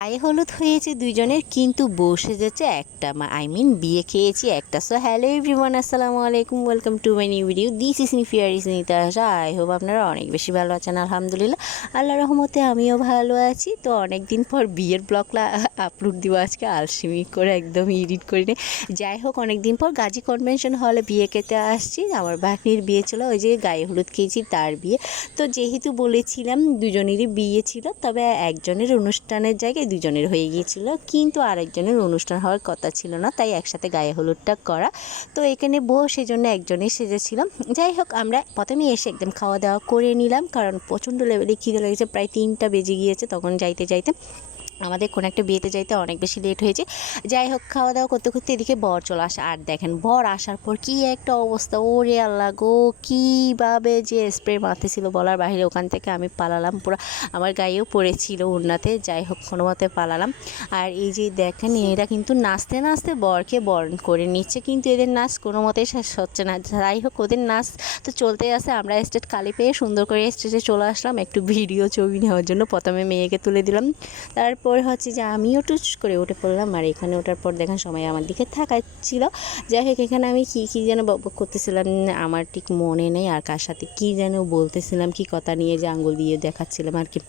গায়ে হলুদ হয়েছে দুইজনের, কিন্তু বসে যাচ্ছে একটা, বিয়ে খেয়েছি একটা। সো হ্যালো এভরিওয়ান, আসসালামু আলাইকুম, welcome to my new video. This is নিফিয়ার ইস নিতাশা। আই হোপ আপনারা অনেক বেশি ভালো আছেন। আলহামদুলিল্লাহ, আল্লাহর রহমতে আমিও ভালো আছি। তো অনেক দিন পর বিয়ের ব্লগ আপলোড দিব আজকে, আলসেমি করে একদম এডিট করে নিয়ে। যাই হোক, অনেক দিন পর গাজী কনভেনশন হলে বিয়ে খেতে আসছি। আমার ভাগ্নির বিয়ে ছিল, ওই যে গায়ে হলুদ খেয়েছি তার বিয়ে। তো যেহেতু বলেছিলাম দুজনেরই বিয়ে ছিল, তবে একজনের অনুষ্ঠানের জায়গায় দুজনের হয়ে গিয়েছিল, কিন্তু আরেকজনের অনুষ্ঠান হওয়ার কথা ছিল না, তাই একসাথে গায়ে হলুদটা করা। তো এখানে বউ সেজন্য একজনই সেজেছিল। যাই হোক, আমরা প্রথমে এসে একদম খাওয়া দাওয়া করে নিলাম, কারণ প্রচণ্ড লেভেলে খিদে লেগেছে। প্রায় 3টা বেজে গিয়েছে তখন যাইতে যাইতে। আমাদের কোনো একটা বিয়েতে যাইতে অনেক বেশি লেট হয়েছে। যাই হোক, খাওয়া দাওয়া করতে করতে এদিকে বর চলে আসে। আর দেখেন, বর আসার পর কি একটা অবস্থা, ওরে আল্লাহ গো, কীভাবে যে স্প্রে মারতেছিল বলার বাইরে। ওখান থেকে আমি পালালাম, পুরো আমার গায়েও পড়েছিল উন্নাতে। যাই হোক, কোনো মতে পালালাম। আর এই যে দেখেন, এরা কিন্তু নাচতে নাচতে বরকে বরণ করে নিচ্ছে, কিন্তু এদের নাচ কোনো মতেই শেষ হচ্ছে না। যাই হোক, ওদের নাচ তো চলতেই আছে। আমরা স্টেজ খালি পেয়ে সুন্দর করে স্টেজে চলে আসলাম একটু ভিডিও ছবি নেওয়ার জন্য। প্রথমে মেয়েকে তুলে দিলাম, তারপর হচ্ছে যে আমিও টুচ করে উঠে পড়লাম। আর এখানে ওঠার পর দেখেন সবাই আমার দিকে তাকাচ্ছিল। যাই হোক, এখানে আমি কী যেন বকবক করতেছিলাম, আমার ঠিক মনে নেই। আর কার সাথে কী যেন বলতেছিলাম, কি কথা নিয়ে যে আঙ্গুল দিয়ে দেখাচ্ছিলাম আর কি।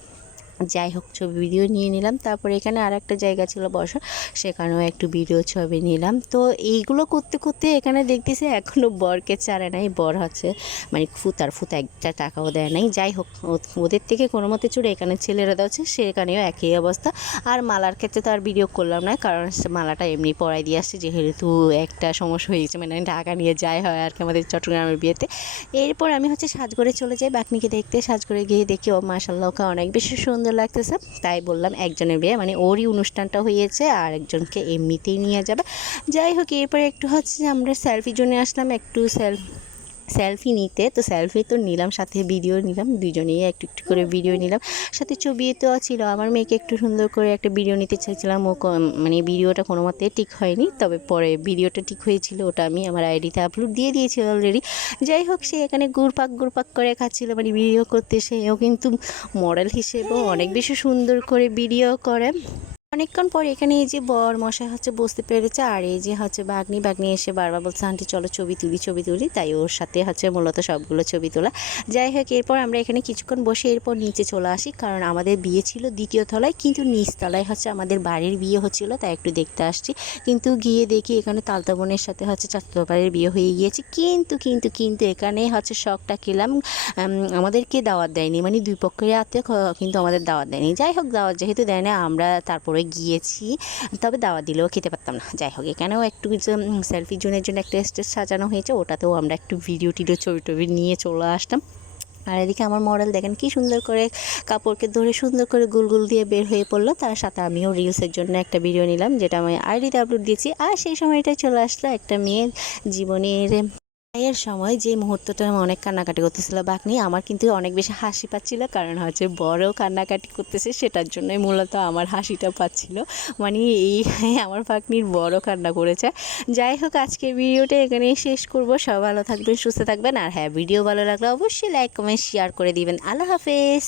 যাই হোক, ছবি ভিডিও নিয়ে নিলাম। তারপরে এখানে আর একটা জায়গা ছিল বসার, সেখানেও একটু ভিডিও ছবি নিলাম। তো এইগুলো করতে করতে এখানে দেখতেছি এখনও বরকে ছাড়ে নাই। বর হচ্ছে ফুতার একটা টাকাও দেয় নাই। যাই হোক, ওদের থেকে কোনো মতে চড়ে এখানে ছেলেরা দেওয়া, সেখানেও একই অবস্থা। আর মালার ক্ষেত্রে তো আর ভিডিও করলাম না, কারণ মালাটা এমনি পরাই দিয়ে আসছে, যেহেতু একটা সমস্যা হয়ে গেছে, ঢাকা নিয়ে যাই হয় আর কি আমাদের চট্টগ্রামের বিয়েতে। এরপর আমি হচ্ছে সাজঘরে চলে যাই বাকনিকে দেখতে। সাজঘরে গিয়ে দেখি ও মাশাআল্লাহ ওকে অনেক বেশি সুন্দর লাগতেছে। তাই বললাম একজনের বিয়ে, ওরই অনুষ্ঠানটা হয়েছে, আর একজনকে এমনিতেই নিয়ে যাবে। যাই হোক, এরপরে একটু হচ্ছে যে আমরা সেলফির জন্য আসলাম, একটু সেলফি নিতে। তো সেলফি তো নিলাম, সাথে ভিডিও নিলাম, দুজনেই একটু একটু করে ভিডিও নিলাম। সাথে ছবি তো ছিল। আমার মেয়েকে একটু সুন্দর করে একটা ভিডিও নিতে চাইছিলাম, ও ভিডিওটা কোনো মতে ঠিক হয়নি, তবে পরে ভিডিওটা ঠিক হয়েছিল। ওটা আমি আমার আইডিতে আপলোড দিয়ে দিয়েছি অলরেডি। যাই হোক, সে এখানে ঘুরপাক করে খাচ্ছিল, ভিডিও করতে। সেও কিন্তু মডেল হিসেবেও অনেক বেশি সুন্দর করে ভিডিও করে। অনেকক্ষণ পর এখানে এই যে বর মশাই হচ্ছে বসতে পেরেছে। আর এই যে হচ্ছে বাগনি এসে বারবার বলছে, আন্টি চলো ছবি তুলি। তাই ওর সাথে হচ্ছে মূলত সবগুলো ছবি তোলা। যাই হোক, এরপর আমরা এখানে কিছুক্ষণ বসে এরপর নিচে চলে আসি, কারণ আমাদের বিয়ে ছিল 2য় তলায়, কিন্তু নিচতলায় হচ্ছে আমাদের বাড়ির বিয়ে হচ্ছিল, তাই একটু দেখতে আসছি। কিন্তু গিয়ে দেখি এখানে তালতা বোনের সাথে হচ্ছে চাচাতো বাড়ির বিয়ে হয়ে গিয়েছে। কিন্তু এখানে হচ্ছে শখটা খেলাম, আমাদেরকে দাওয়াত দেয়নি, 2 পক্ষের আত্মীয়, কিন্তু আমাদের দাওয়াত দেয়নি। যাই হোক, দাওয়াত যেহেতু দেয় না, আমরা তারপরে গিয়েছি, তবে দাওয়াত দিলেও খেতে পারতাম না। যাই হোক, এখানেও একটু সেলফি জোনের জন্য একটা স্টেজ সাজানো হয়েছে, ওটাতেও আমরা একটু ভিডিও ছবি নিয়ে চলে আসতাম। আর এদিকে আমার মডেল দেখেন কি সুন্দর করে কাপড়কে ধরে সুন্দর করে গুল দিয়ে বের হয়ে পড়লো। তার সাথে আমিও রিলসের জন্য একটা ভিডিও নিলাম, যেটা আমি আইডিতে আপলোড দিয়েছি। আর সেই সময়টাই চলে আসলো একটা মেয়ের জীবনের বিয়ের সময় যে মুহূর্তটা অনেক কান্নাকাটি করতেছিল বাকনি। আমার কিন্তু অনেক বেশি হাসি পাচ্ছিল, কারণ হচ্ছে বড়ও কান্নাকাটি করতেছে, সেটার জন্যই মূলত আমার হাসিটা পাচ্ছিল। এই আমার বাকনির বড় কান্না করেছে। যাই হোক, আজকের ভিডিওটা এখানেই শেষ করব। সব ভালো থাকবেন, সুস্থ থাকবেন। আর হ্যাঁ, ভিডিও ভালো লাগলে অবশ্যই লাইক কমেন্ট শেয়ার করে দিবেন। আল্লাহ হাফেজ।